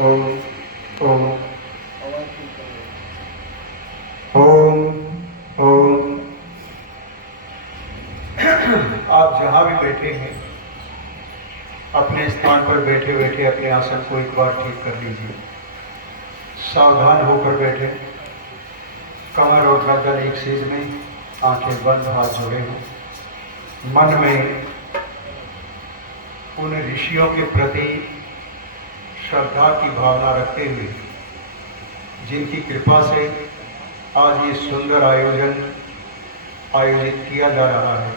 ओम ओम ओम ओम। आप जहाँ भी बैठे हैं, अपने स्थान पर बैठे बैठे अपने आसन को एक बार ठीक कर लीजिए। सावधान होकर बैठे, कमर और गर्दन एक सीध में, आंखें बंद, हाथ जोड़े हों। मन में उन ऋषियों के प्रति श्रद्धा की भावना रखते हुए, जिनकी कृपा से आज ये सुंदर आयोजित किया जा रहा है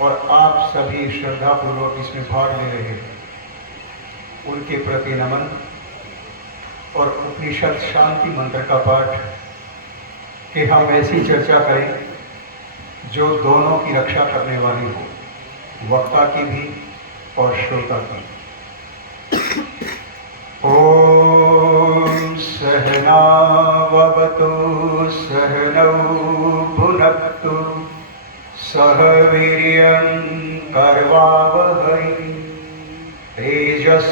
और आप सभी श्रद्धापूर्वक इसमें भाग ले रहे हैं, उनके प्रति नमन और उपनिषद शांति मंत्र का पाठ कि हम ऐसी चर्चा करें जो दोनों की रक्षा करने वाली हो, वक्ता की भी और श्रोता की। ओम सहना ववतु सहनौ भुनक्तु सह वीर्यं करवावहै तेजस्विनावधीतमस्तु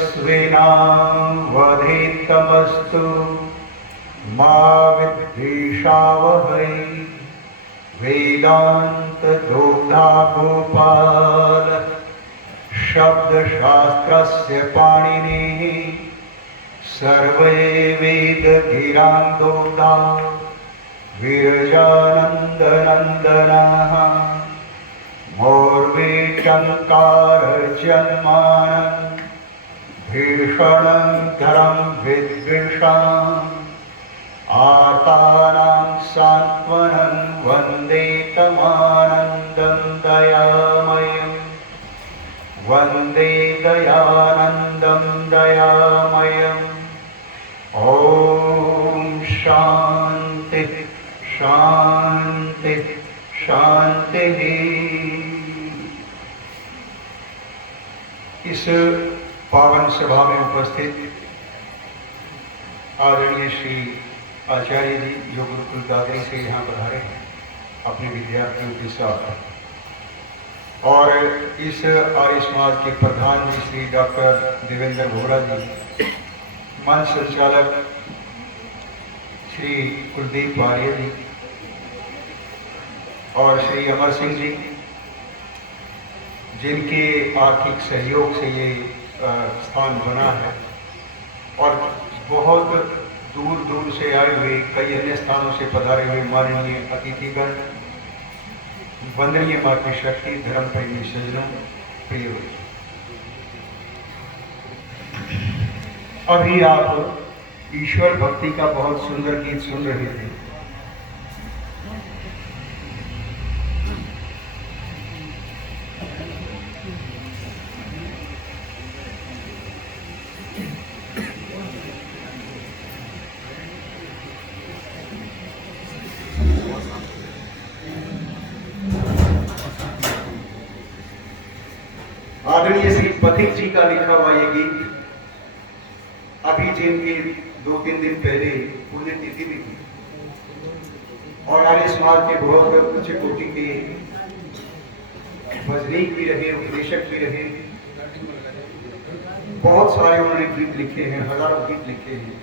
मा विद्विषावहै। वेदांत दोग्धा गोपाल शब्दशास्त्रस्य पाणिनिः सर्वे वेद गिरान्दोग्धा विरजानन्दनन्दनः मौर्वे चङ्कारजन्मानं भीषणं धरं विद्विषाम् आर्तानां सान्त्वनं वन्दे तमानन्दं दयामयम् वन्दे दयानन्दं दयामयम्। ॐ शान्ति शान्ति शान्तिः। इस पावन सभा में उपस्थित आदरणीय श्री आचार्य जी जो गुरुकुल दादरी से यहाँ पधारे हैं अपने विद्यार्थियों के साथ, और इस आर्य समाज के प्रधान जी श्री डॉक्टर देवेंद्र वोरा जी, मंच संचालक श्री कुलदीप आर्य जी और श्री अमर सिंह जी, जिनके आर्थिक सहयोग से ये स्थान बना है, और बहुत दूर दूर से आए हुए, कई अन्य स्थानों से पधारे हुए माननीय अतिथिगण, वंदनीय मातृशक्ति, धर्म प्रेमी सज्जनों, प्रिय। अभी आप ईश्वर भक्ति का बहुत सुंदर गीत सुन रहे थे। आदरणीय श्री पथिक जी का लिखा हुआ ये गीत अभी जिनकी 2-3 दिन पहले पुण्यतिथि भी थी, और आर्य समाज के बहुत उच्च कोटि के वजनीक भी रहे, उपदेशक भी रहे। बहुत सारे उन्होंने गीत लिखे हैं, हजारों गीत लिखे हैं,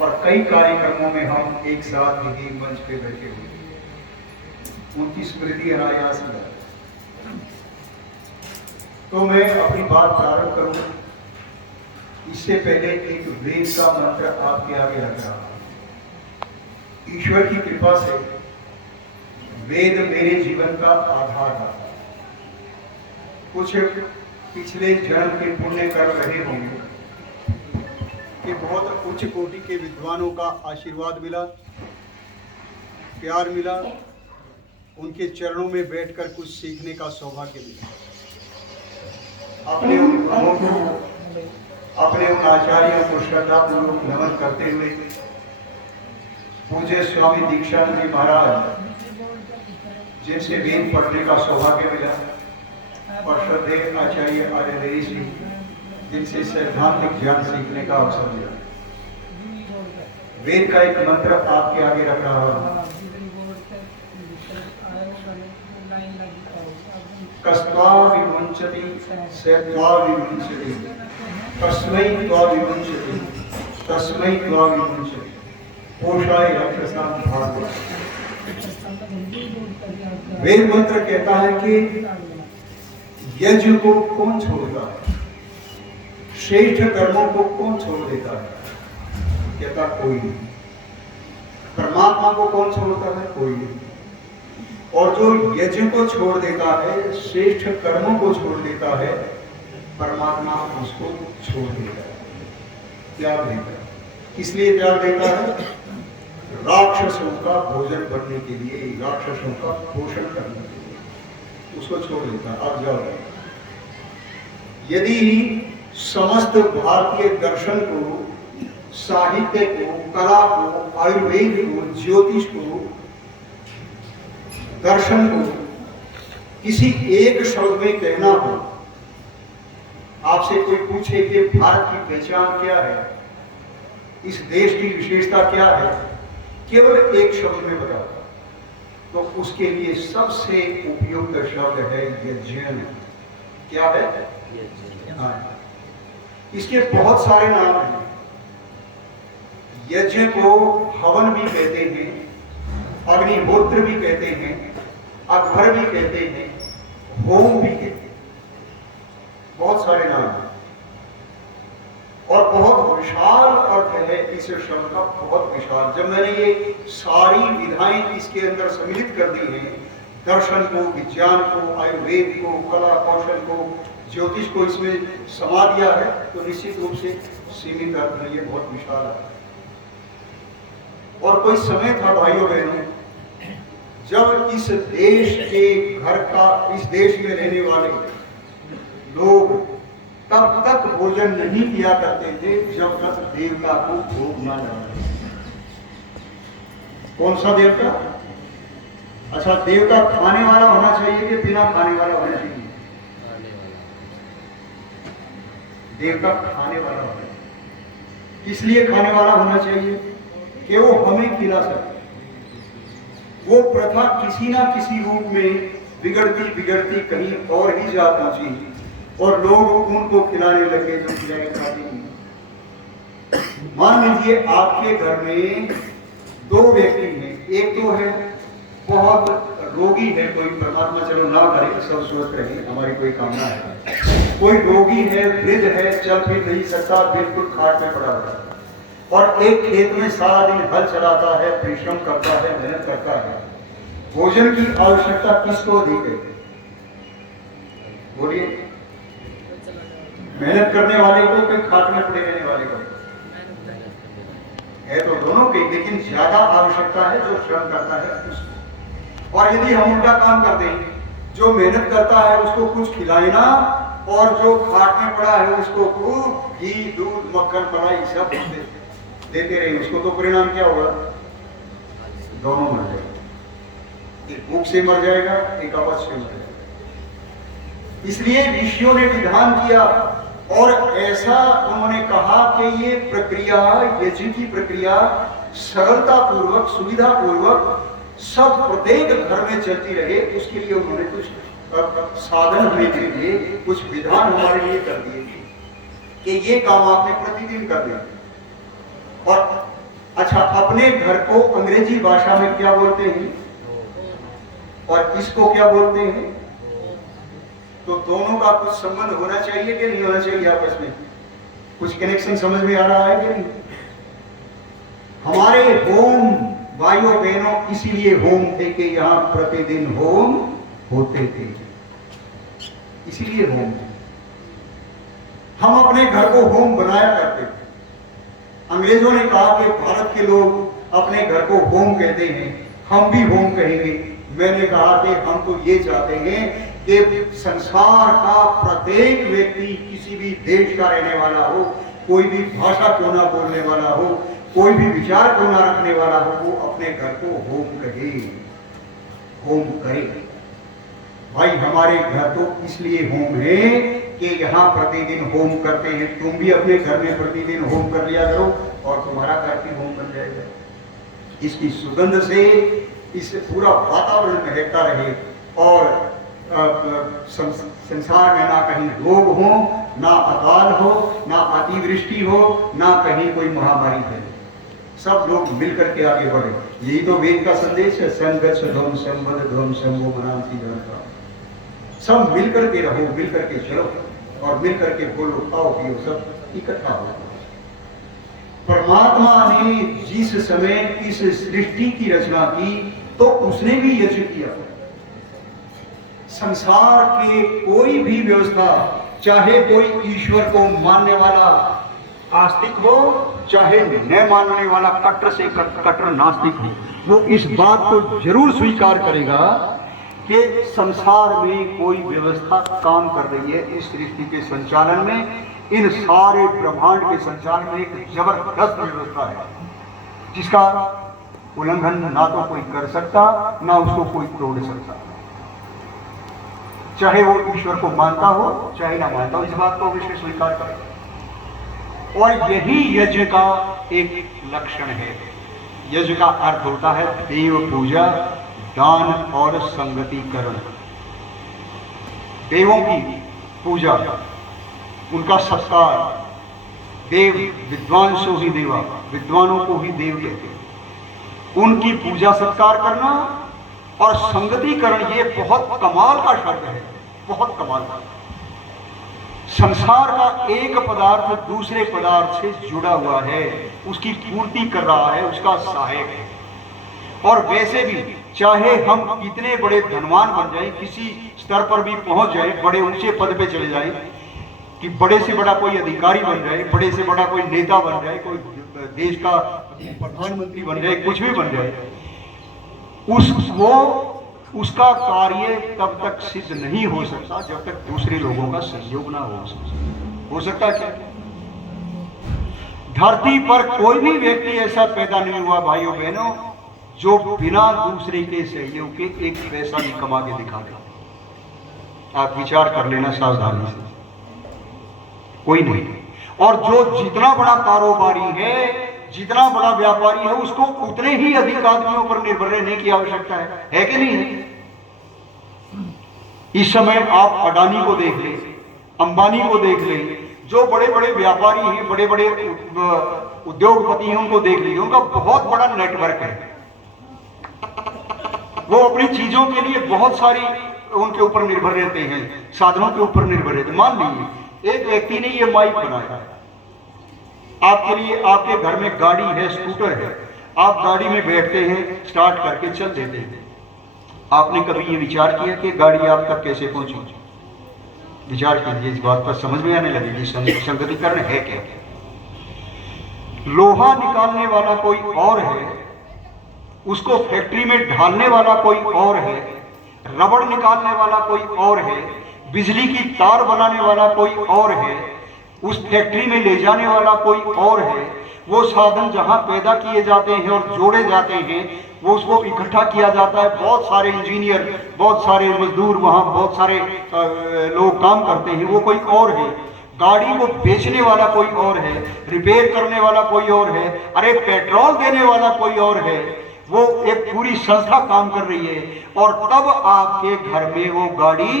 और कई कार्यक्रमों में हम एक साथ यही मंच पे बैठे हुए, उनकी स्मृति अनायास है। तो मैं अपनी बात प्रारंभ करूं, इससे पहले एक वेद का मंत्र आपके आगे रख रहा हूं। ईश्वर की कृपा से वेद मेरे जीवन का आधार है। कुछ पिछले जन्म के पुण्य कर रहे होंगे कि बहुत उच्च कोटि के विद्वानों का आशीर्वाद मिला, प्यार मिला, उनके चरणों में बैठकर कुछ सीखने का सौभाग्य मिला। अपने उन आचार्यों को श्रद्धापूर्वक नमन करते हुए पूज्य स्वामी दीक्षानंद जी महाराज, जिनसे वेद पढ़ने का सौभाग्य मिला, और श्रद्धेय आचार्य आर्य देवी सिंह, जिनसे सैद्धांतिक ज्ञान सीखने का अवसर मिला। वेद का एक मंत्र आपके आगे रख रहा हूं। कस्त्वा विमुञ्चति सेत्वा विमुञ्चति तस्मै त्वाविमुञ्चति तस्मै त्वाविमुञ्चति पोषाय रक्षसां भागवत। वेद मंत्र कहता है कि यज्ञ को कौन छोड़ता है, श्रेष्ठ कर्मों को कौन छोड़ देता है? कहता कोई नहीं। परमात्मा को कौन छोड़ता है? कोई नहीं। और जो यज्ञ को छोड़ देता है, श्रेष्ठ कर्मों को छोड़ देता है, परमात्मा उसको छोड़ देता है, त्याग देता है। किस लिए त्याग देता है? राक्षसों का भोजन बनने के लिए, राक्षसों का पोषण करने के लिए उसको छोड़ देता है। अब जाओ, यदि समस्त भारतीय दर्शन को, साहित्य को, कला को, आयुर्वेद को, ज्योतिष को, दर्शन को किसी एक शब्द में कहना हो, आपसे कोई पूछे कि भारत की पहचान क्या है, इस देश की विशेषता क्या है, केवल एक शब्द में बताओ, तो उसके लिए सबसे उपयुक्त शब्द है यज्ञ। क्या है? हाँ। इसके बहुत सारे नाम हैं। यज्ञ को हवन भी कहते हैं, अग्निहोत्र भी कहते हैं, अघर भी कहते हैं, होम भी कहते हैं, बहुत सारे नाम हैं। और बहुत विशाल अर्थ है इस शब्द का, बहुत विशाल। जब मैंने ये सारी विधाएं इसके अंदर सम्मिलित कर दी हैं, दर्शन को, विज्ञान को, आयुर्वेद को, कला कौशल को, ज्योतिष को इसमें समा दिया है, तो निश्चित रूप से सीमित अर्थ में ये बहुत विशाल है। और कोई समय था भाइयों बहनों, जब इस देश के घर का, इस देश में रहने वाले लोग तब तक भोजन नहीं किया करते थे जब तक देवता को भोग ना लगाए। कौन सा देवता? अच्छा, देवता खाने वाला होना चाहिए कि बिना खाने वाला होना चाहिए? देवता खाने वाला होना चाहिए। किस लिए खाने वाला होना चाहिए? कि वो हमें खिला सके। वो प्रथा किसी ना किसी रूप में बिगड़ती बिगड़ती कहीं और ही जा पहुंची और लोग उनको खिलाने लगे जो खिलाए खाते नहीं। मान लीजिए आपके घर में दो व्यक्ति हैं, एक तो है बहुत रोगी है, कोई परमात्मा चलो ना करे, सब स्वस्थ रहे, हमारी कोई कामना है। कोई रोगी है, वृद्ध है, चल फिर नहीं सकता, बिल्कुल खाट में पड़ा हुआ है, और एक खेत में सारा दिन हल चलाता है, परिश्रम करता है, मेहनत करता है। भोजन की आवश्यकता किसको अधिक है? बोलिए, मेहनत करने वाले को कि खाट में पड़े रहने वाले को? है तो दोनों की, लेकिन ज्यादा आवश्यकता है जो श्रम करता है उसको। और यदि हम उल्टा काम करते हैं, जो मेहनत करता है उसको कुछ खिलाना, और जो खाट में पड़ा है उसको खूब घी, दूध, मक्खन, मलाई सब देते रहे, उसको तो परिणाम क्या होगा? दोनों मर जाएंगे। एक भूख से मर जाएगा, एक आवाज से मर जाएगा। इसलिए ऋषियों ने विधान किया और ऐसा उन्होंने कहा कि ये प्रक्रिया, यज्ञ की प्रक्रिया सरलता पूर्वक, सुविधा पूर्वक सब प्रत्येक घर में चलती रहे। उसके लिए उन्होंने कुछ साधन होने के लिए कुछ विधान हमारे लिए कर दिए कि ये काम आपने प्रतिदिन कर दिया। और अच्छा, अपने घर को अंग्रेजी भाषा में क्या बोलते हैं और इसको क्या बोलते हैं? तो दोनों का कुछ संबंध होना चाहिए कि नहीं होना चाहिए आपस में? कुछ कनेक्शन समझ में आ रहा है कि नहीं? हमारे होम भाइयों बहनों इसीलिए होम थे कि यहाँ प्रतिदिन होम होते थे, इसीलिए होम थे। हम अपने घर को होम बनाया करते थे। अंग्रेजों ने कहा कि भारत के लोग अपने घर को होम कहते हैं, हम भी होम कहेंगे। मैंने कहा कि हम तो ये चाहते हैं कि संसार का प्रत्येक व्यक्ति, किसी भी देश का रहने वाला हो, कोई भी भाषा क्यों ना बोलने वाला हो, कोई भी विचार क्यों ना रखने वाला हो, वो अपने घर को होम कहे, होम करे। भाई हमारे घर तो इसलिए होम है कि यहाँ प्रतिदिन होम करते हैं। तुम भी अपने घर में प्रतिदिन होम कर लिया करो और तुम्हारा घर भी होम बन जाएगा। इसकी सुगंध से इससे पूरा वातावरण महकता रहे और संसार में ना कहीं रोग हो, ना अकाल हो, ना अतिवृष्टि हो, ना कहीं कोई महामारी फैले, सब लोग मिलकर के आगे बढ़े। यही तो वेद का संदेश है, संगत ध्वम संबद ध्वम शंभो मनांसी जनता। सब मिलकर के रहो, मिलकर के चलो और मिलकर के बोलो, खाओ पियो, सब इकट्ठा हो। परमात्मा ने जिस समय इस सृष्टि की रचना की तो उसने भी यज्ञ किया। संसार के कोई भी व्यवस्था, चाहे कोई ईश्वर को मानने वाला आस्तिक हो, चाहे न मानने वाला कट्टर से कट्टर नास्तिक हो, वो इस बात को जरूर स्वीकार करेगा कि संसार में कोई व्यवस्था काम कर रही है। इस सृष्टि के संचालन में, इन सारे ब्रह्मांड के संचालन में एक जबरदस्त व्यवस्था है जिसका उल्लंघन ना तो कोई कर सकता, ना उसको कोई तोड़ सकता, चाहे वो ईश्वर को मानता हो चाहे ना मानता हो, इस बात को अवश्य स्वीकार करें। और यही यज्ञ का एक लक्षण है। यज्ञ का अर्थ होता है देव पूजा, दान और संगतिकरण। देवों की पूजा, उनका सत्कार, देव विद्वांसो ही देवा, विद्वानों को ही देव कहते हैं, उनकी पूजा सत्कार करना और संगतिकरण, ये बहुत कमाल का शब्द है, बहुत कमाल का। संसार का एक पदार्थ दूसरे पदार्थ से जुड़ा हुआ है, उसकी पूर्ति कर रहा है, उसका सहायक है। और वैसे भी चाहे हम कितने बड़े धनवान बन जाएं, किसी स्तर पर भी पहुंच जाएं, बड़े ऊंचे पद पे चले जाएं, कि बड़े से बड़ा कोई अधिकारी बन जाए, बड़े से बड़ा कोई नेता बन जाए, कोई देश का प्रधानमंत्री बन जाए, कुछ भी बन जाए, उसका कार्य तब तक सिद्ध नहीं हो सकता जब तक दूसरे लोगों का सहयोग ना हो सकता क्या? धरती पर कोई भी व्यक्ति ऐसा पैदा नहीं हुआ भाइयों बहनों जो बिना दूसरे के सहयोग के एक पैसा नहीं कमा के दिखा दे। आप विचार कर लेना सावधानी से, कोई नहीं। और जो जितना बड़ा कारोबारी है, जितना बड़ा व्यापारी है, उसको उतने ही अधिक आदमियों पर निर्भर रहने की आवश्यकता है कि नहीं है? इस समय आप अडानी को देख लें, अंबानी को देख लें, जो बड़े बड़े व्यापारी हैं, बड़े बड़े उद्योगपति हैं, उनको देख लीजिए, उनका बहुत बड़ा नेटवर्क है। वो अपनी चीजों के लिए बहुत सारी उनके ऊपर निर्भर रहते हैं, साधनों के ऊपर निर्भर रहते हैं। मान लीजिए एक व्यक्ति ने ये माइक बनाया आपके लिए, आपके घर में गाड़ी है, स्कूटर है, आप गाड़ी में बैठते हैं, स्टार्ट करके चल देते हैं। आपने कभी ये विचार किया कि गाड़ी आप तक कैसे पहुंची? विचार कीजिए, इस बात पर समझ में आने लगेगी संगतिकरण है क्या। लोहा निकालने वाला कोई और है, उसको फैक्ट्री में ढालने वाला कोई और है, रबड़ निकालने वाला कोई और है, बिजली की तार बनाने वाला कोई और है, उस फैक्ट्री में ले जाने वाला कोई और है। वो साधन जहां पैदा किए जाते हैं और जोड़े जाते हैं, वो उसको इकट्ठा किया जाता है। बहुत सारे इंजीनियर, बहुत सारे मजदूर, वहां बहुत सारे लोग काम करते हैं, वो कोई और है। गाड़ी को बेचने वाला कोई और है, रिपेयर करने वाला कोई और है, अरे पेट्रोल देने वाला कोई और है। वो एक पूरी संस्था काम कर रही है और तब आपके घर में वो गाड़ी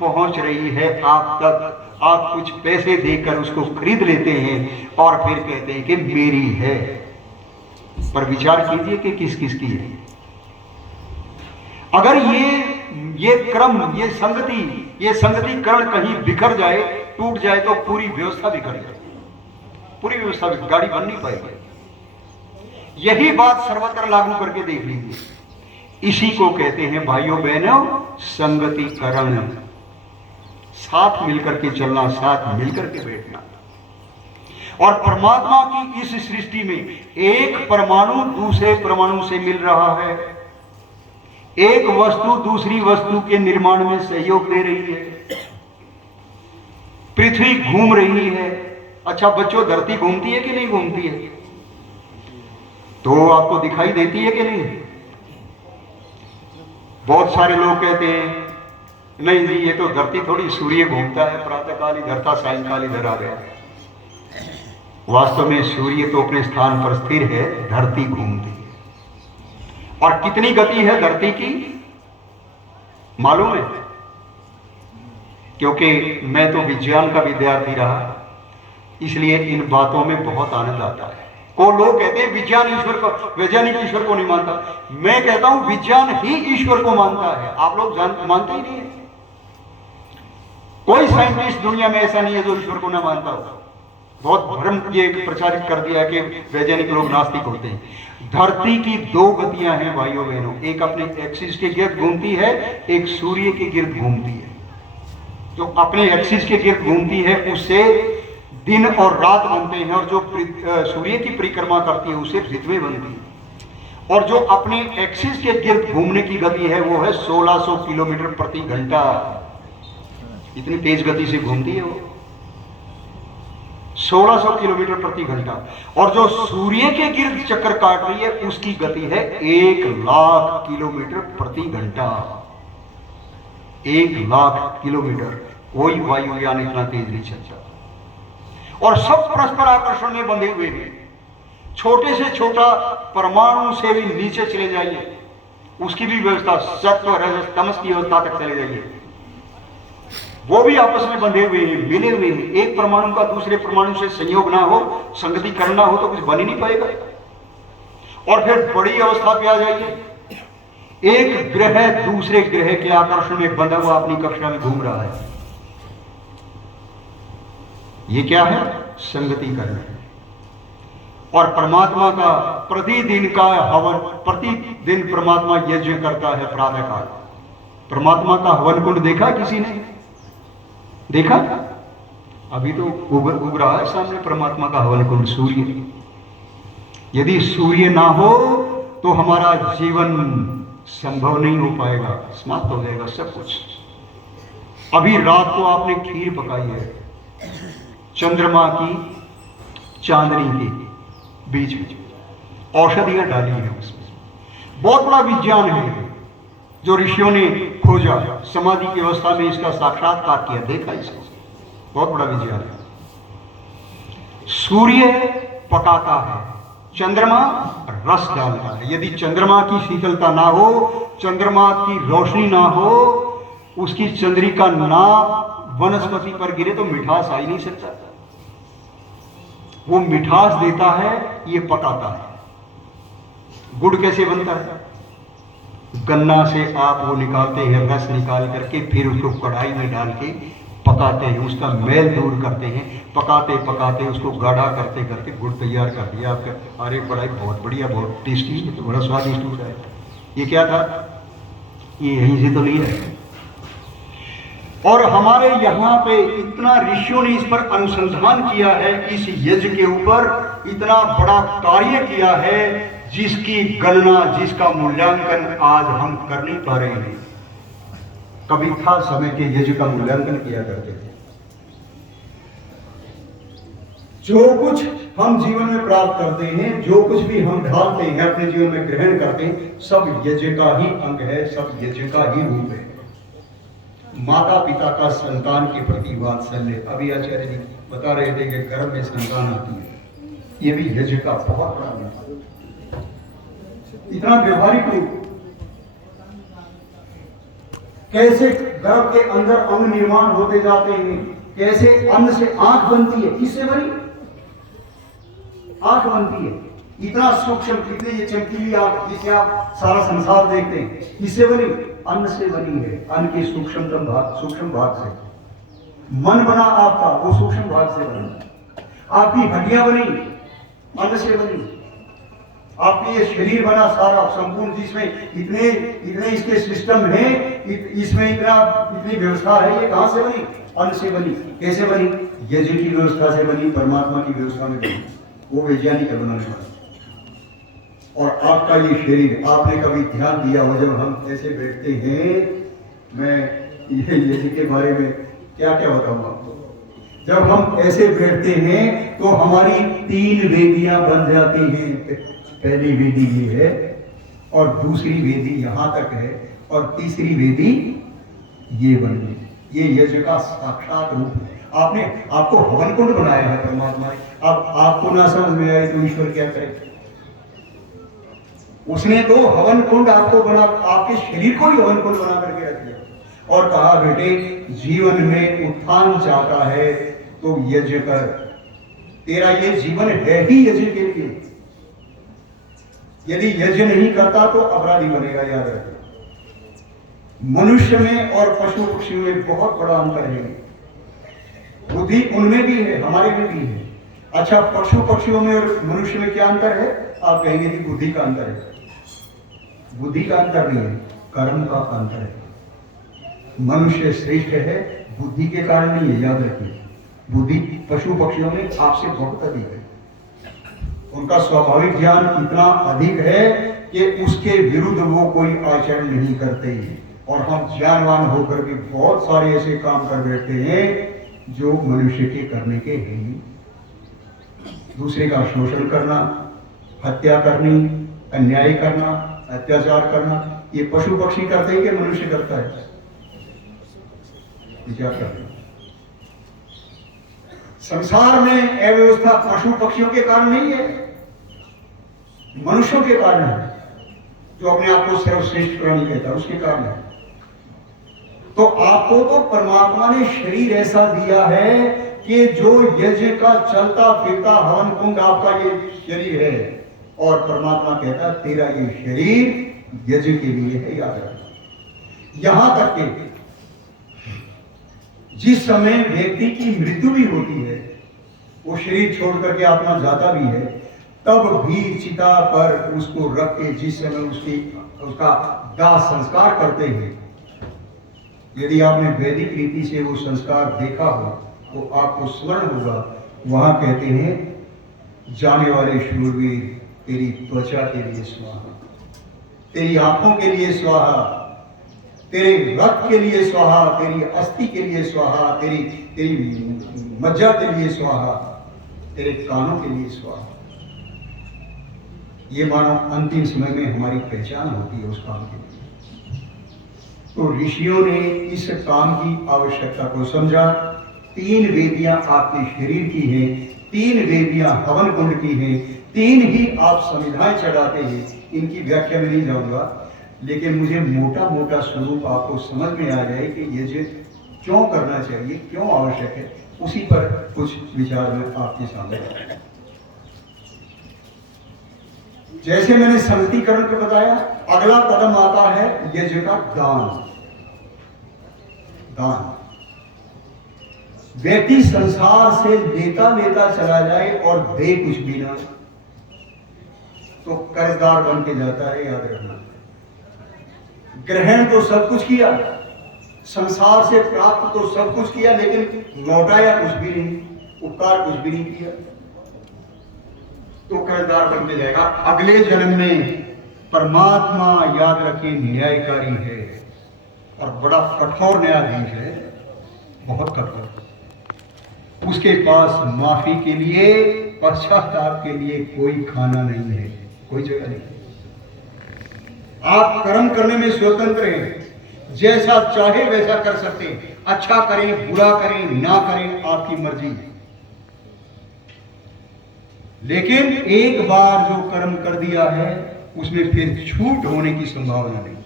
पहुंच रही है आप तक। आप कुछ पैसे देकर उसको खरीद लेते हैं और फिर कहते हैं कि मेरी है। पर विचार कीजिए कि किस किस की है। अगर ये क्रम, ये संगतिकरण कहीं बिखर जाए, टूट जाए, तो पूरी व्यवस्था बिखर जाए, पूरी व्यवस्था गाड़ी बन नहीं पाएगी। यही बात सर्वत्र लागू करके देख लीजिए। इसी को कहते हैं भाइयों बहनों संगतिकरण। साथ मिलकर के चलना, साथ मिलकर के बैठना। और परमात्मा की इस सृष्टि में एक परमाणु दूसरे परमाणु से मिल रहा है, एक वस्तु दूसरी वस्तु के निर्माण में सहयोग दे रही है। पृथ्वी घूम रही है। अच्छा बच्चों, धरती घूमती है कि नहीं घूमती है? तो आपको दिखाई देती है कि नहीं? बहुत सारे लोग कहते हैं नहीं जी, ये तो धरती थोड़ी, सूर्य घूमता है, प्रातःकाल इधर था, सायंकाल इधर आ गया। वास्तव में सूर्य तो अपने स्थान पर स्थिर है, धरती घूमती है। और कितनी गति है धरती की मालूम है? क्योंकि मैं तो विज्ञान का विद्यार्थी रहा, इसलिए इन बातों में बहुत आनंद आता है। को लोग कहते हैं वैज्ञानिक ईश्वर को नहीं मानता। मैं कहता हूं विज्ञान ही ईश्वर को मानता है, आप लोग मानते ही नहीं है। कोई साइंटिस्ट दुनिया में ऐसा नहीं है जो ईश्वर को ना मानता हो। बहुत भ्रम ये प्रचारित कर दिया कि वैज्ञानिक लोग नास्तिक होते हैं। धरती की दो गतियां हैं भाइयों बहनों, एक अपने एक्सिस के गिर्द घूमती है, एक सूर्य के गिर्द घूमती है। जो अपने एक्सिस के गिर्द घूमती है उससे दिन और रात बनते हैं, और जो सूर्य की परिक्रमा करती है उससे ऋतुएं बनती है। और जो अपने एक्सिस के गिर्द घूमने की गति है वो है 1600 किलोमीटर प्रति घंटा। इतनी तेज गति से घूमती है वो, 1600 किलोमीटर प्रति घंटा। और जो सूर्य के गिर्द चक्कर काट रही है उसकी गति है 1,00,000 किलोमीटर प्रति घंटा। 1,00,000 किलोमीटर। कोई वायुयान इतना तेज नहीं चलता। और सब परस्पर आकर्षण में बंधे हुए हैं। छोटे से छोटा परमाणु से भी नीचे चले जाइए, उसकी भी व्यवस्था, सत्व रजस तमस की व्यवस्था तक चले जाइए, वो भी आपस में बंधे हुए हैं, मिले हुए हैं। एक परमाणु का दूसरे परमाणु से संयोग ना हो, संगति करना हो तो कुछ बन ही नहीं पाएगा। और फिर बड़ी अवस्था पे आ जाइए, एक ग्रह दूसरे ग्रह के आकर्षण में बंधा हुआ अपनी कक्षा में घूम रहा है। ये क्या है? संगति करना है। और परमात्मा का प्रतिदिन का हवन, प्रतिदिन परमात्मा यज्ञ करता है प्रातः काल। परमात्मा का हवन कुंड देखा किसी ने? देखा? अभी तो उब रहा है सामने परमात्मा का हवन कुंड, सूर्य। यदि सूर्य ना हो तो हमारा जीवन संभव नहीं हो पाएगा, समाप्त हो जाएगा सब कुछ। अभी रात को आपने खीर पकाई है, चंद्रमा की चांदनी के बीच में औषधियां डाली है उसमें। बहुत बड़ा विज्ञान है जो ऋषियों ने खोजा, समाधि की अवस्था में इसका साक्षात्कार किया, देखा इसको। बहुत बड़ा विज्ञान है। सूर्य पकाता है, चंद्रमा रस डालता है। यदि चंद्रमा की शीतलता ना हो, चंद्रमा की रोशनी ना हो, उसकी चंद्रिका ना वनस्पति पर गिरे तो मिठास आ ही नहीं सकता। वो मिठास देता है, ये पकाता है। गुड़ कैसे बनता है? गन्ना से आप वो निकालते हैं, रस निकाल करके फिर उसको कढ़ाई में डाल के पकाते हैं, उसका मैल दूर करते हैं। पकाते पकाते उसको गाढ़ा करते करते गुड़ तैयार कर दिया आपका। अरे बड़ा बहुत बढ़िया, बहुत टेस्टी, तो बड़ा स्वादिष्ट होता है। ये क्या था? ये यहीं से तो नहीं है। और हमारे यहाँ पे इतना ऋषियों ने इस पर अनुसंधान किया है, इस यज्ञ के ऊपर इतना बड़ा कार्य किया है, जिसकी गणना, जिसका मूल्यांकन आज हम कर नहीं पा रहे हैं। कभी था समय के यज्ञ का मूल्यांकन किया करते थे। जो कुछ हम जीवन में प्राप्त करते हैं, जो कुछ भी हम ढालते हैं, अपने जीवन में ग्रहण करते हैं, सब यज्ञ का ही अंग है, सब यज्ञ का ही रूप है। माता पिता का संतान के प्रति वात्सल्य, अभी आचार्य जी बता रहे थे कि गर्भ में संतान आती है, ये भी यज्ञ का बहुत बड़ा रूप है। इतना व्यवहारिक रूप, कैसे गर्भ के अंदर अंग निर्माण होते जाते हैं, कैसे अन्न से आंख बनती है, किससे बनी? आंख बनती है। इतना सूक्ष्म, कितनी ये चमकीली आंख जिसे आप सारा संसार देखते हैं, किससे बनी? अन्न से बनी है, अन्न के सूक्ष्मतम भाग, सूक्ष्म भाग से। मन बना आपका, वो सूक्ष्म भाग से बना। आपकी हड्डियां बनी, अन्न से बनी। आपकी ये शरीर बना सारा संपूर्ण, जिसमें इतने इतने इसके सिस्टम हैं, इसमें इतनी व्यवस्था है, ये कहां से बनी? अन्न से बनी। कैसे बनी? यज्ञ की व्यवस्था से बनी, परमात्मा की व्यवस्था में बनी। वो वैज्ञानिक बनाने वाला। और आपका ये शरीर, आपने कभी ध्यान दिया हो जब हम ऐसे बैठते हैं, मैं ये यज्ञ के बारे में क्या क्या बताऊं आपको। जब हम ऐसे बैठते हैं तो हमारी 3 वेदियां बन जाती हैं। पहली वेदी ये है, और दूसरी वेदी यहां तक है, और तीसरी वेदी ये बन गई। ये यज्ञ का साक्षात रूप है। आपको हवन कुंड बनाया है परमात्मा ने। अब आपको ना समझ में आए तो ईश्वर क्या करे? उसने तो हवन कुंड आपको बना, आपके शरीर को ही हवन कुंड बना करके रख दिया। और कहा बेटे जीवन में उत्थान चाहता है तो यज्ञ कर, तेरा ये जीवन है ही यज्ञ के लिए। यदि यज्ञ नहीं करता तो अपराधी बनेगा, याद रखो। मनुष्य में और पशु पक्षी में बहुत बड़ा अंतर है। बुद्धि उनमें भी है, हमारे में भी है। अच्छा, पशु पक्षियों में और मनुष्य में क्या अंतर है? आप कहेंगे कि बुद्धि का अंतर है। बुद्धि का अंतर नहीं है, कर्म का अंतर है। मनुष्य श्रेष्ठ है बुद्धि के कारण नहीं है, याद रखिए। बुद्धि पशु पक्षियों में आपसे बहुत अधिक है। उनका स्वाभाविक ज्ञान इतना अधिक है कि उसके विरुद्ध वो कोई आचरण नहीं करते। और हम ज्ञानवान होकर भी बहुत सारे ऐसे काम कर बैठते हैं जो मनुष्य के करने के हैं ही। दूसरे का शोषण करना, हत्या करनी, अन्याय करना, अत्याचार करना, ये पशु पक्षी करते हैं कि मनुष्य करता है? विचार करना। संसार में अव्यवस्था पशु पक्षियों के कारण नहीं है, मनुष्यों के कारण है। जो अपने आप को सर्वश्रेष्ठ प्राणी कहता है उसके कारण है। तो आपको तो परमात्मा ने शरीर ऐसा दिया है कि जो यज्ञ का चलता फिरता हवन कुंड आपका ये शरीर है। और परमात्मा कहता है तेरा ये शरीर यज्ञ के लिए है, याद रखना। यहां तक कि जिस समय व्यक्ति की मृत्यु भी होती है, वो शरीर छोड़ करके आत्मा जाता भी है, तब भी चिता पर उसको रख के जिस समय उसका दाह संस्कार करते हैं, यदि आपने वैदिक रीति से वो संस्कार देखा हो तो आपको स्मरण होगा। वहां कहते हैं जाने वाले शूरवीर तेरी त्वचा के लिए स्वाहा, तेरी आंखों के लिए स्वाहा, तेरे रक्त के लिए स्वाहा, तेरी अस्थि के लिए स्वाहा, तेरी मज्जा के लिए स्वाहा, तेरे कानों के लिए स्वाहा। ये मानो अंतिम समय में हमारी पहचान होती है उस काम के लिए। तो ऋषियों ने इस काम की आवश्यकता को समझा। 3 वेदियां आपके शरीर की हैं, 3 वेदियां हवन कुंड की हैं, 3 ही आप संविधाएं चढ़ाते हैं। इनकी व्याख्या में नहीं जाऊंगा, लेकिन मुझे मोटा मोटा स्वरूप आपको समझ में आ जाए कि ये क्यों करना चाहिए, क्यों आवश्यक है, उसी पर कुछ विचार मैं आपके सामने। जैसे मैंने संगतीकरण को बताया, अगला कदम आता है यज्ञ का दान। दान व्यक्ति संसार से लेता लेता चला जाए और दे कुछ भी ना तो कर्जदार बन के जाता है, याद रखना। ग्रहण तो सब कुछ किया, संसार से प्राप्त तो सब कुछ किया, लेकिन लौटाया कुछ भी नहीं, उपकार कुछ भी नहीं किया, तो कर्जदार बन के जाएगा। अगले जन्म में परमात्मा, याद रखिए, न्यायकारी है और बड़ा कठोर न्यायाधीश है, बहुत कठोर। उसके पास माफी के लिए, पश्चाताप के लिए कोई खाना नहीं है, कोई जगह नहीं। आप कर्म करने में स्वतंत्र हैं, जैसा चाहे वैसा कर सकते हैं। अच्छा करें, बुरा करें, ना करें, आपकी मर्जी। लेकिन एक बार जो कर्म कर दिया है उसमें फिर छूट होने की संभावना नहीं।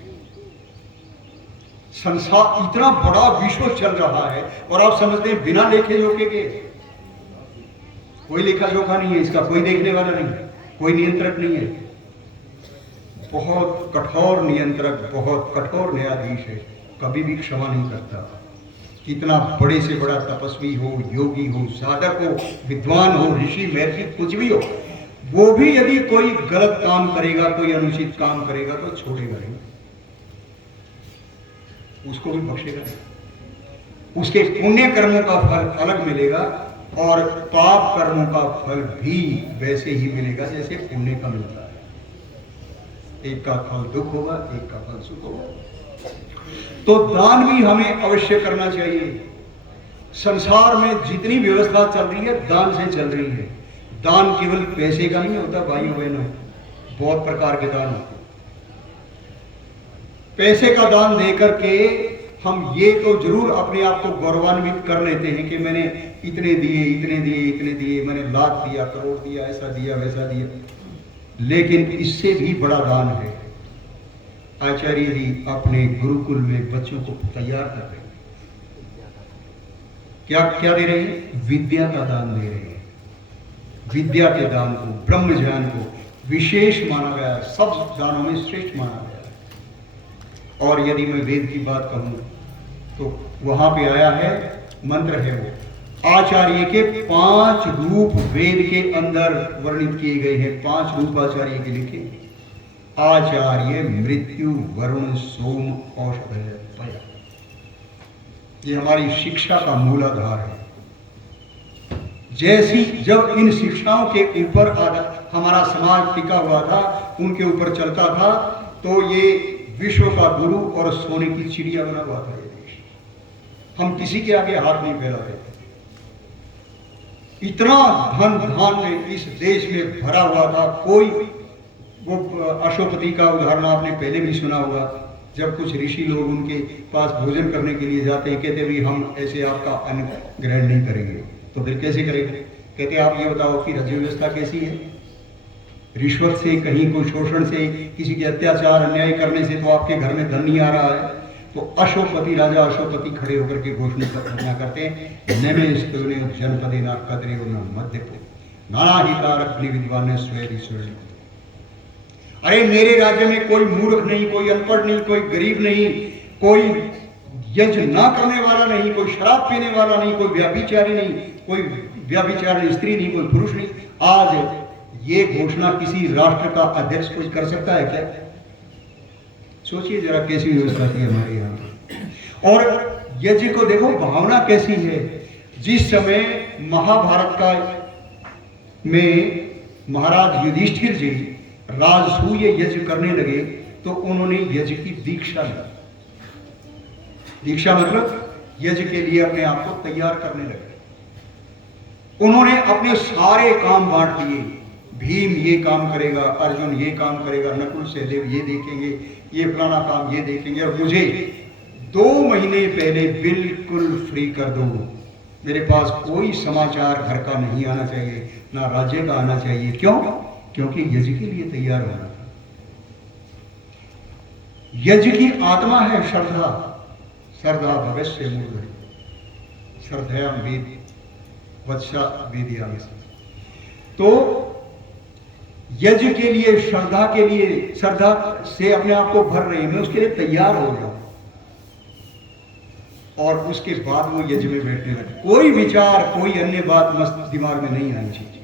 संसार इतना बड़ा विश्व चल रहा है और आप समझते हैं बिना लेखे जोखे के। कोई लेखा जोखा नहीं है इसका, कोई देखने वाला नहीं है, कोई नियंत्रक नहीं है। बहुत कठोर नियंत्रक, बहुत कठोर न्यायाधीश है, कभी भी क्षमा नहीं करता। कितना बड़े से बड़ा तपस्वी हो, योगी हो, साधक हो, विद्वान हो, ऋषि महर्षि कुछ भी हो, वो भी यदि कोई गलत काम करेगा, कोई अनुचित काम करेगा तो छोड़ेगा नहीं, उसको भी बख्शेगा नहीं। उसके पुण्य कर्मों का फल अलग मिलेगा और पाप कर्मों का फल भी वैसे ही मिलेगा जैसे पुण्य का मिलता है। एक का फल दुख होगा, एक का फल सुख होगा। तो दान भी हमें अवश्य करना चाहिए। संसार में जितनी व्यवस्था चल रही है दान से चल रही है। दान केवल पैसे का नहीं होता भाइयों बहनों, बहुत प्रकार के दान होते हैं। पैसे का दान देकर के हम ये तो जरूर अपने आप को गौरवान्वित कर लेते हैं कि मैंने इतने दिए, इतने दिए, इतने दिए, मैंने लाख दिया, करोड़ दिया, ऐसा दिया, वैसा दिया। लेकिन इससे भी बड़ा दान है आचार्य जी अपने गुरुकुल में बच्चों को तैयार कर रहे हैं। क्या क्या दे रहे हैं? विद्या का दान दे रहे हैं। विद्या के दान को, ब्रह्म ज्ञान को विशेष माना गया है, सब दानों में श्रेष्ठ माना गया है। और यदि मैं वेद की बात कहूं तो वहां पे आया है, मंत्र है वो, आचार्य के 5 रूप वेद के अंदर वर्णित किए गए हैं। 5 रूप आचार्य के लिखे। आचार्य, मृत्यु, वरुण, सोम, औषधय, पय। ये हमारी शिक्षा का मूलाधार है। जैसी जब इन शिक्षाओं के ऊपर हमारा समाज टिका हुआ था, उनके ऊपर चलता था, तो ये विश्व का गुरु और सोने की चिड़िया बना हुआ था ये देश। हम किसी के आगे हाथ नहीं फैलाते थे। इतना धन धान्य इस देश में भरा हुआ था। कोई वो अशोपति का उदाहरण आपने पहले भी सुना होगा। जब कुछ ऋषि लोग उनके पास भोजन करने के लिए जाते हैं, कहते भी हम ऐसे आपका अन्न ग्रहण नहीं करेंगे। तो फिर कैसे करेंगे? कहते आप ये बताओ कि राज्य व्यवस्था कैसी है? रिश्वत से, कहीं कोई शोषण से, किसी के अत्याचार अन्याय करने से तो आपके घर में धन नहीं आ रहा है। तो अशोकपति, राजा अशोकपति खड़े होकर के घोषणा करते हैं, नमे स्तुने जनपदे ना कदरे न मध्यपुर नाना ही कारक विद्वान स्वयं। अरे मेरे राज्य में कोई मूर्ख नहीं, कोई अनपढ़ नहीं, कोई गरीब नहीं, कोई यज्ञ ना करने वाला नहीं, कोई शराब पीने वाला नहीं, कोई व्याभिचारी नहीं, कोई व्याभिचारी स्त्री नहीं, कोई पुरुष नहीं। आज ये घोषणा किसी राष्ट्र का अध्यक्ष कुछ कर सकता है क्या? सोचिए जरा कैसी व्यवस्था थी हमारे यहाँ। और यज्ञ को देखो, भावना कैसी है। जिस समय महाभारत का में महाराज युधिष्ठिर जी राजसूय यज्ञ करने लगे, तो उन्होंने यज्ञ की दीक्षा ली। दीक्षा मतलब यज्ञ के लिए अपने आप को तैयार करने लगे। उन्होंने अपने सारे काम बांट दिए। भीम ये काम करेगा, अर्जुन ये काम करेगा, नकुल सहदेव ये देखेंगे, ये फलाना काम ये देखेंगे, और मुझे 2 महीने पहले बिल्कुल फ्री कर दो। मेरे पास कोई समाचार घर का नहीं आना चाहिए, ना राज्य का आना चाहिए। क्यों? क्योंकि यज्ञ के लिए तैयार होना था। यज्ञ की आत्मा है श्रद्धा। श्रद्धा भविष्य मूल, श्रद्धया वेद वत्सा वेदयामि। तो यज्ञ के लिए, श्रद्धा के लिए, श्रद्धा से अपने आप को भर रही, मैं उसके लिए तैयार हो जाऊं, और उसके बाद वो यज्ञ में बैठने लगे। कोई विचार, कोई अन्य बात मस्त दिमाग में नहीं आनी चाहिए।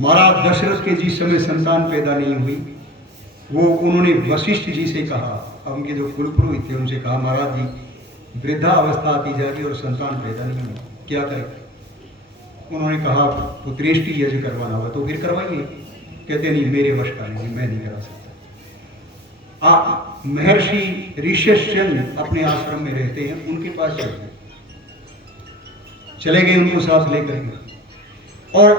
महाराज दशरथ के जिस समय संतान पैदा नहीं हुई, वो उन्होंने वशिष्ठ जी से कहा, उनके जो कुलपुरोहित थे उनसे कहा, महाराज जी वृद्धा अवस्था आती जा रही और संतान पैदा नहीं हुआ, क्या करें? उन्होंने कहा पुत्रेष्टि यज्ञ करवाना होगा। तो फिर करवाइए। कहते नहीं, मेरे वश का नहीं, मैं नहीं करा सकता। आप महर्षि ऋष्यशृंग अपने आश्रम में रहते हैं, उनके पास चले गए, उनको साथ लेकर गए, और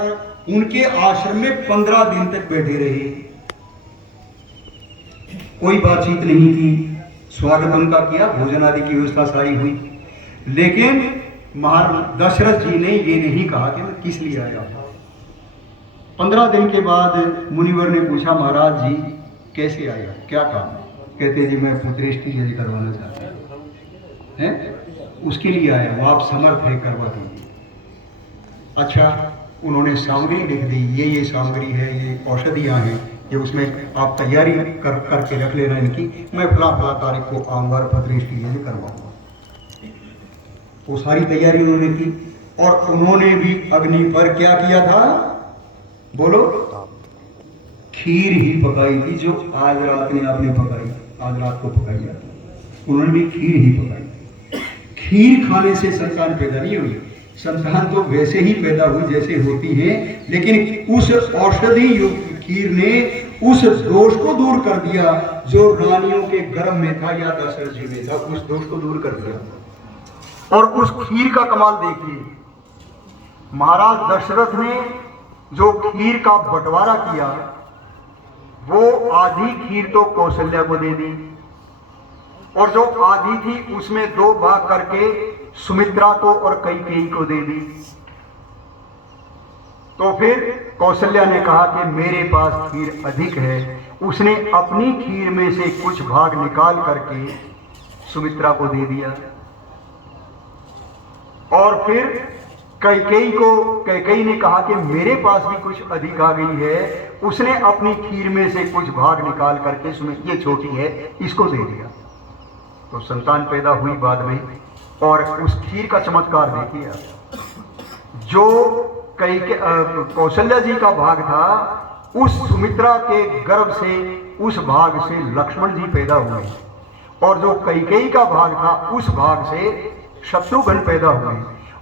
उनके आश्रम में 15 दिन तक बैठे रहे। कोई बातचीत नहीं की, स्वागत उनका किया, भोजन आदि की व्यवस्था सारी हुई। लेकिन महाराज दशरथ जी ने ये नहीं कहा कि मैं किस लिए आया हूं। 15 दिन के बाद मुनिवर ने पूछा, महाराज जी कैसे आया, क्या काम है? कहते जी मैं पुत्रेष्टि यज्ञ करवाना चाहता हैं, उसके लिए आया हूं, आप समर्थ है, करवा दीजिए। अच्छा, उन्होंने सामग्री लिख दी, ये सामग्री है, ये औषधियाँ हैं, ये उसमें आप तैयारी करके रख लेना इनकी, मैं फला तारीख को आऊँगा और पुत्रेष्टि यज्ञ करवाऊंगा। वो सारी तैयारी उन्होंने की, और उन्होंने भी अग्नि पर क्या किया था? बोलो, खीर ही पकाई थी, जो आज रात में आपने पकाई, आज रात को पकाई जाती, उन्होंने भी खीर ही पकाई। खीर खाने से संतान पैदा नहीं हुई, संतान तो वैसे ही पैदा हुई जैसे होती है, लेकिन उस औषधि युक्त खीर ने उस दोष को दूर कर दिया जो रानियों के गर्भ में था या दशरथ जी में था, उस दोष को दूर कर दिया। और उस खीर का कमाल देखिए, महाराज दशरथ ने जो खीर का बंटवारा किया, वो आधी खीर तो कौशल्या को दे दी, और जो आधी थी उसमें 2 भाग करके सुमित्रा को और कैकेयी को दे दी। तो फिर कौशल्या ने कहा कि मेरे पास खीर अधिक है। उसने अपनी खीर में से कुछ भाग निकाल करके सुमित्रा को दे दिया। और फिर कैकेयी ने कहा कि मेरे पास भी कुछ अधिक आ गई है। उसने अपनी खीर में से कुछ भाग निकाल करके सुमित्रा, ये छोटी है, इसको दे दिया। तो संतान पैदा हुई बाद में, और उस खीर का चमत्कार देखिए। जो कौशल्या जी का भाग था, उस सुमित्रा के गर्भ से, उस भाग से लक्ष्मण जी पैदा हुए, और जो कैकेयी का भाग था, उस भाग से शत्रुघ्न पैदा हुए।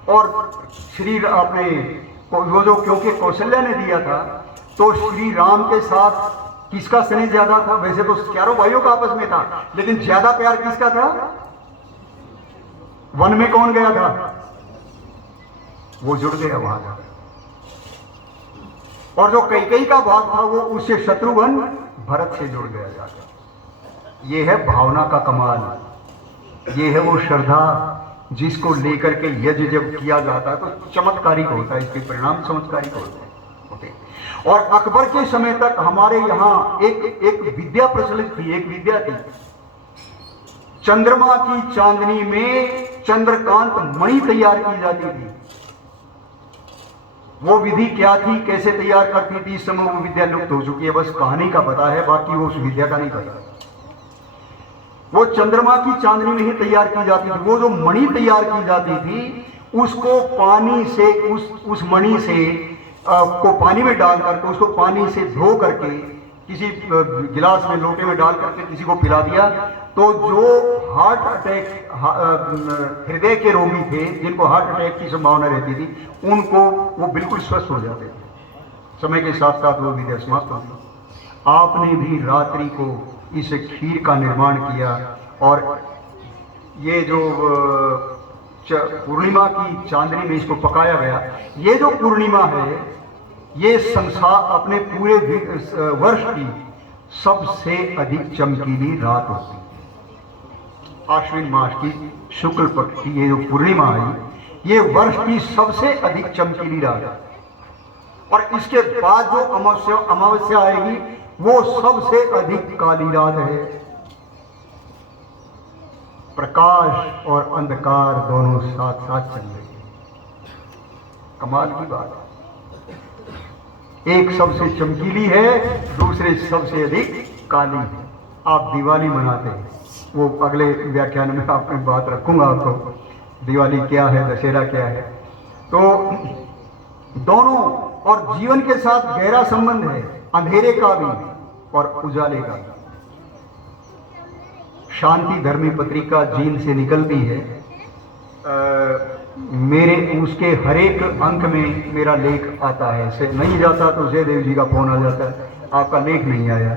और श्री आपने वो जो, क्योंकि कौशल्या ने दिया था, तो श्री राम के साथ किसका स्नेह ज्यादा था? वैसे तो चारों भाइयों का आपस में था, लेकिन ज्यादा प्यार किसका था? वन में कौन गया था? वो जुड़ गया वहां का। और जो कैकेयी का भाग था, वो उससे शत्रुघ्न भरत से जुड़ गया जाकर। ये है भावना का कमाल, ये है वो श्रद्धा जिसको लेकर के यज्ञ जब किया जाता है तो चमत्कारिक होता है, इसके परिणाम चमत्कारिक होते हैं। ओके। और अकबर के समय तक हमारे यहाँ एक विद्या प्रचलित थी, एक विद्या थी। चंद्रमा की चांदनी में चंद्रकांत मणि तैयार की जाती थी। वो विधि क्या थी, कैसे तैयार करती थी, इस समय वो विद्या लुप्त हो चुकी है, बस कहानी का पता है, बाकी वो उस विद्या का नहीं पता। वो चंद्रमा की चांदनी में ही तैयार की जाती थी। वो जो मणि तैयार की जाती थी, उसको पानी से, उस मणि से को पानी में डाल करके, उसको पानी से धो करके किसी गिलास में, लोटे में डाल करके किसी को पिला दिया, तो जो हार्ट अटैक, हृदय के रोगी थे, जिनको हार्ट अटैक की संभावना रहती थी, उनको वो बिल्कुल स्वस्थ हो जाते थे। समय के साथ साथ वो विद्या समाप्त हो गई। आपने भी रात्रि को इस खीर का निर्माण किया, और ये जो पूर्णिमा की चांदनी में इसको पकाया गया। ये जो पूर्णिमा है, ये संसार अपने पूरे वर्ष की सबसे अधिक चमकीली रात होती है। आश्विन मास की शुक्ल पक्ष की ये जो पूर्णिमा आई, ये वर्ष की सबसे अधिक चमकीली रात है। और इसके बाद जो अमावस्या आएगी, वो सबसे अधिक काली रात है। प्रकाश और अंधकार दोनों साथ साथ चल रहे हैं। कमाल की बात है। एक सबसे चमकीली है, दूसरे सबसे अधिक काली है। आप दिवाली मनाते हैं, वो अगले व्याख्यान में आपकी बात रखूंगा आपको, दिवाली क्या है, दशहरा क्या है। तो दोनों, और जीवन के साथ गहरा संबंध है, अंधेरे का भी और उजाले का भी। शांति धर्मी पत्रिका जींद से निकलती है। मेरे उसके हर एक अंक में मेरा लेख आता है। से नहीं जाता तो जयदेव जी का फोन आ जाता है, आपका लेख नहीं आया।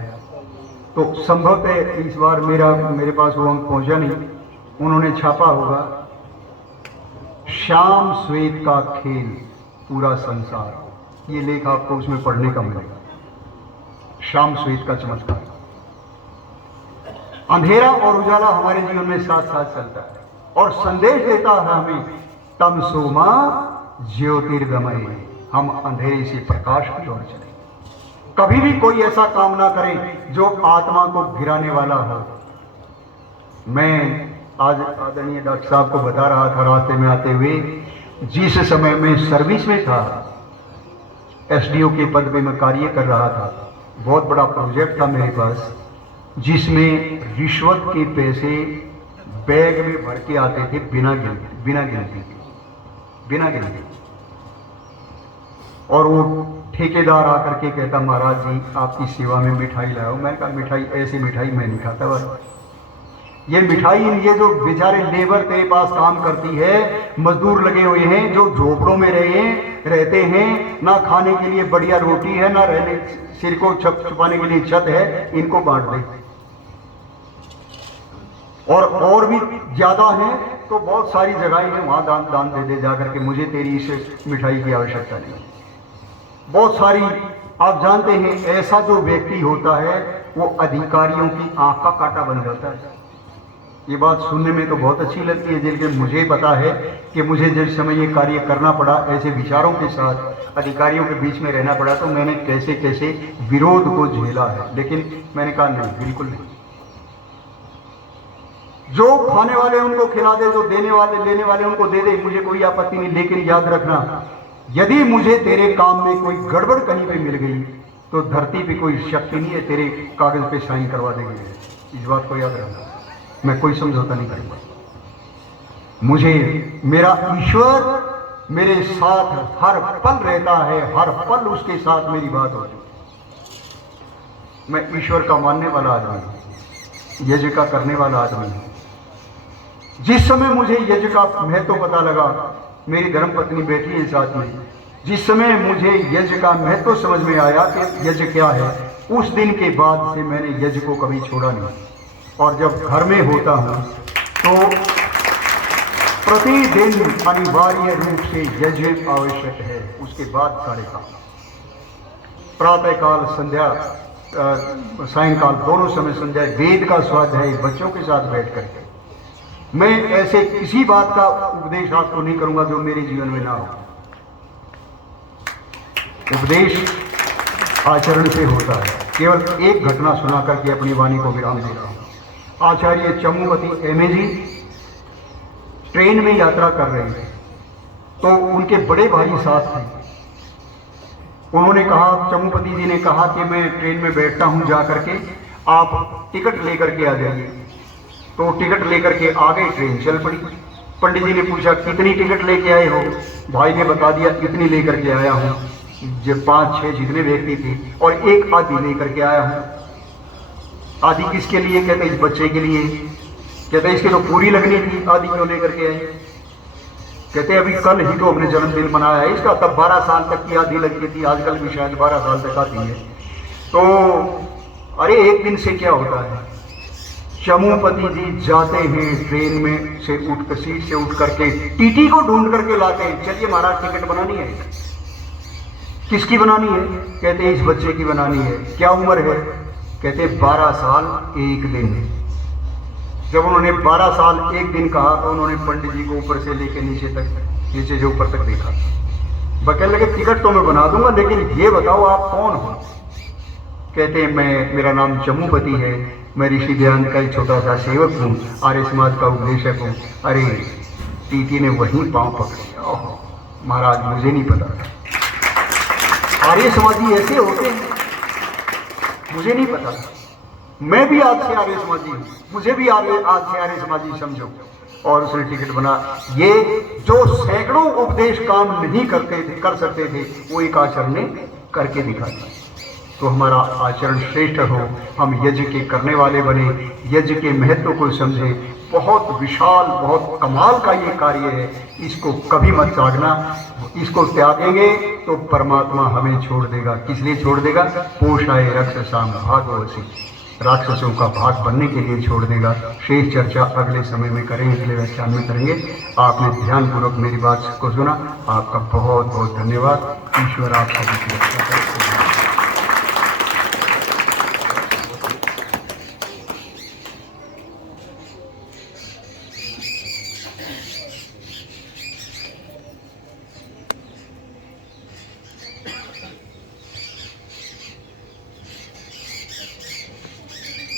तो संभवतः इस बार मेरे पास वो अंक पहुंचा नहीं, उन्होंने छापा होगा। श्याम श्वेत का खेल पूरा संसार, ये लेख आपको उसमें पढ़ने का मिलेगा। श्याम श्वेत का चमत्कार। अंधेरा और उजाला हमारे जीवन में साथ साथ चलता है, और संदेश देता है हमें, तम सोमा ज्योतिर्गमय, हम अंधेरे से प्रकाश की ओर चले। कभी भी कोई ऐसा काम ना करें जो आत्मा को गिराने वाला हो। मैं आज आदरणीय डॉक्टर साहब को बता रहा था रास्ते में आते हुए, जिस समय में सर्विस में था, एसडीओ के पद पे मैं कार्य कर रहा था, बहुत बड़ा प्रोजेक्ट था मेरे पास, जिसमें रिश्वत के पैसे बैग में भर के आते थे, बिना गिनती। और वो ठेकेदार आकर के कहता, महाराज जी आपकी सेवा में मिठाई लाओ। मैंने कहा मिठाई, ऐसी मिठाई मैं नहीं खाता। बस ये मिठाई, ये जो बेचारे लेबर तेरे पास काम करती है, मजदूर लगे हुए हैं, जो झोपड़ों में रहते हैं, ना खाने के लिए बढ़िया रोटी है, ना रहने, सिर को छुपाने के लिए छत है, इनको बांट दे। और भी ज्यादा है तो बहुत सारी जगहें हैं, वहां दान दे जाकर के, मुझे तेरी इस मिठाई की आवश्यकता नहीं। बहुत सारी, आप जानते हैं, ऐसा जो व्यक्ति होता है वो अधिकारियों की आंख का कांटा बन जाता है। ये बात सुनने में तो बहुत अच्छी लगती है, लेकिन मुझे पता है कि मुझे जिस समय ये कार्य करना पड़ा, ऐसे विचारों के साथ अधिकारियों के बीच में रहना पड़ा, तो मैंने कैसे कैसे विरोध को झेला है। लेकिन मैंने कहा नहीं, बिल्कुल नहीं। जो खाने वाले उनको खिला दे, जो देने वाले लेने वाले उनको दे दे, मुझे कोई आपत्ति नहीं। लेकिन याद रखना, यदि मुझे तेरे काम में कोई गड़बड़ कहीं पे मिल गई तो धरती पे कोई शक्ति नहीं है तेरे कागज पे साइन करवा देगी। इस बात को याद रखना, मैं कोई समझौता नहीं करूंगा। मुझे मेरा ईश्वर मेरे साथ हर पल रहता है, हर पल उसके साथ मेरी बात होती है। मैं ईश्वर का मानने वाला आदमी हूं, यज्ञ का करने वाला आदमी हूं। जिस समय मुझे यज्ञ का महत्व पता लगा, मेरी धर्मपत्नी बैठी है साथ में, जिस समय मुझे यज्ञ का महत्व समझ में आया कि यज्ञ क्या है, उस दिन के बाद से मैंने यज्ञ को कभी छोड़ा नहीं। और जब घर में होता हूं तो प्रतिदिन अनिवार्य रूप से यज्ञ आवश्यक है। उसके बाद सारे काम, प्रातःकाल, संध्या, सायंकाल, दोनों समय संध्या वेद का स्वाध्याय बच्चों के साथ बैठ करके। मैं ऐसे किसी बात का उपदेश आपको नहीं करूंगा जो मेरे जीवन में ना हो। उपदेश आचरण से होता है। केवल एक घटना सुना करके अपनी वाणी को विराम दे रहा हूं। आचार्य चमुपति एमए जी ट्रेन में यात्रा कर रहे थे, तो उनके बड़े भाई साथ थे। उन्होंने कहा, चमुपति जी ने कहा कि मैं ट्रेन में बैठता हूं, जा करके आप टिकट लेकर के आ जाइए। तो टिकट लेकर के आ गए, ट्रेन चल पड़ी। पंडित जी ने पूछा, कितनी टिकट लेके आए हो? भाई ने बता दिया, इतनी लेकर के आया हूं। जब 5-6 जितने व्यक्ति थे और एक आधी लेकर के आया हूं। आधी किसके लिए? कहते इस बच्चे के लिए। कहते इसके तो पूरी लगनी थी, आधी क्यों लेकर के आए? कहते अभी कल ही तो हमने जन्मदिन मनाया है इसका, तब 12 साल तक की आधी लगती थी, आजकल भी शायद 12 साल तक आती है। तो अरे एक दिन से क्या होता है? चमुपति जी जाते हैं ट्रेन में से उठ, सीट से उठ करके टीटी को ढूंढ करके लाते हैं। चलिए महाराज, टिकट बनानी है। किसकी बनानी है? कहते इस बच्चे की बनानी है। क्या उम्र है? कहते 12 साल 1 दिन। जब उन्होंने 12 साल 1 दिन कहा तो उन्होंने पंडित जी को ऊपर से लेके नीचे से ऊपर तक देखा। कहने लगे, टिकट तो मैं बना दूंगा, लेकिन ये बताओ आप कौन हो? कहते मेरा नाम चमुपति है, मैं ऋषि दयानंद का एक छोटा सा सेवक हूँ, आर्य समाज का उपदेशक हूँ। अरे टीटी ने वहीं पांव पकड़े। ओह महाराज, मुझे नहीं पता था आर्य समाजी ऐसे होते हैं, मुझे नहीं पता। मैं भी आज से आर्य समाजी हूँ, मुझे भी आज से आर्य समाजी समझो। और उसने टिकट बना। ये जो सैकड़ों उपदेश काम नहीं कर सकते थे, वो एक आचरण ने करके दिखाया। तो हमारा आचरण श्रेष्ठ हो, हम यज्ञ के करने वाले बने, यज्ञ के महत्व को समझे। बहुत विशाल, बहुत कमाल का ये कार्य है, इसको कभी मत त्यागना। इसको त्यागेंगे तो परमात्मा हमें छोड़ देगा। किस लिए छोड़ देगा? पोषाए राक्षसाम भागवसी, राक्षसों का भाग बनने के लिए छोड़ देगा। शेष चर्चा अगले समय में करेंगे, अगले व्याख्यान में करेंगे। आपने ध्यानपूर्वक मेरी बात को सुना, आपका बहुत बहुत धन्यवाद। ईश्वर आप सभी की रक्षा करे।